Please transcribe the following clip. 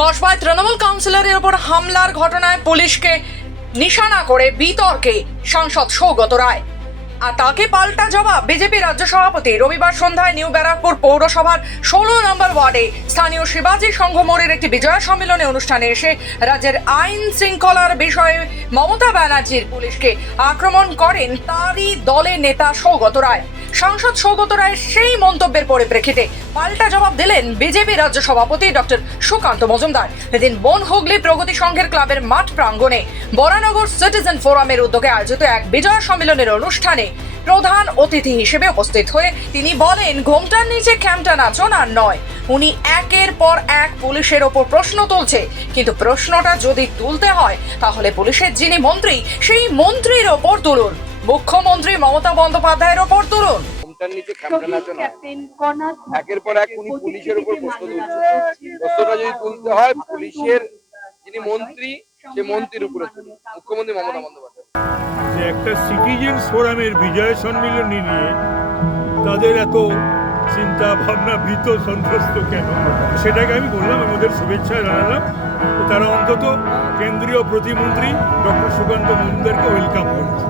কসবায় তৃণমূল কাউন্সিলরের ওপর হামলার ঘটনায় পুলিশকে নিশানা করে বিতর্কে সাংসদ সৌগত রায়, আর তাকে পাল্টা জবাব বিজেপি রাজ্য সভাপতি। রবিবার সন্ধ্যায় নিউ ব্যারাকপুর পৌরসভার 16 নম্বর ওয়ার্ডে স্থানীয় শিবাজি সংঘ মোড়ের একটি বিজয়া সম্মেলনী অনুষ্ঠানে এসে রাজ্যের আইন শৃঙ্খলার বিষয়ে মমতা ব্যানার্জির পুলিশকে আক্রমণ করেন তারই দলের নেতা সৌগত রায়। সাংসদ সৌগত রায়ের সেই মন্তব্যের পরিপ্রেক্ষিতে পাল্টা জবাব দিলেন বিজেপি রাজ্য সভাপতি ডক্টর সুকান্ত মজুমদার। এদিন বন হুগলি প্রগতি সংঘের ক্লাবের মাঠ প্রাঙ্গণে বরানগর সিটিজেন ফোরামের উদ্যোগে আয়োজিত এক বিজয় সম্মেলনের অনুষ্ঠানে প্রধান অতিথি হিসেবে উপস্থিত হয়ে তিনি বলেন, ঘোমটার নিচে খ্যামটা নাচন আর নয়। উনি একের পর এক পুলিশের ওপর প্রশ্ন তুলছে, কিন্তু প্রশ্নটা যদি তুলতে হয় তাহলে পুলিশের যিনি মন্ত্রী সেই মন্ত্রীর ওপর তুলুন, মুখ্যমন্ত্রী মমতা বন্দ্যোপাধ্যায়ের ওপর তুলুন। একের পর এক উনি পুলিশের উপর প্রশ্ন তুলছে। প্রশ্নটা যদি তুলতে হয় পুলিশের যিনি মন্ত্রী সে মন্ত্রীর উপরে তুলুন, মুখ্যমন্ত্রী মমতা বন্দ্যোপাধ্যায়। যে একটা সিটিজেন ফোরামের বিজয় সম্মেলনী নিয়ে তাদের এত চিন্তা ভাবনা, ভীত সন্ত্রস্ত কেন, সেটাকে আমি বললাম, আমাদের শুভেচ্ছা জানালাম। তারা অন্তত কেন্দ্রীয় প্রতিমন্ত্রী ডক্টর সুকান্ত মজুমদারকে ওয়েলকাম করছে।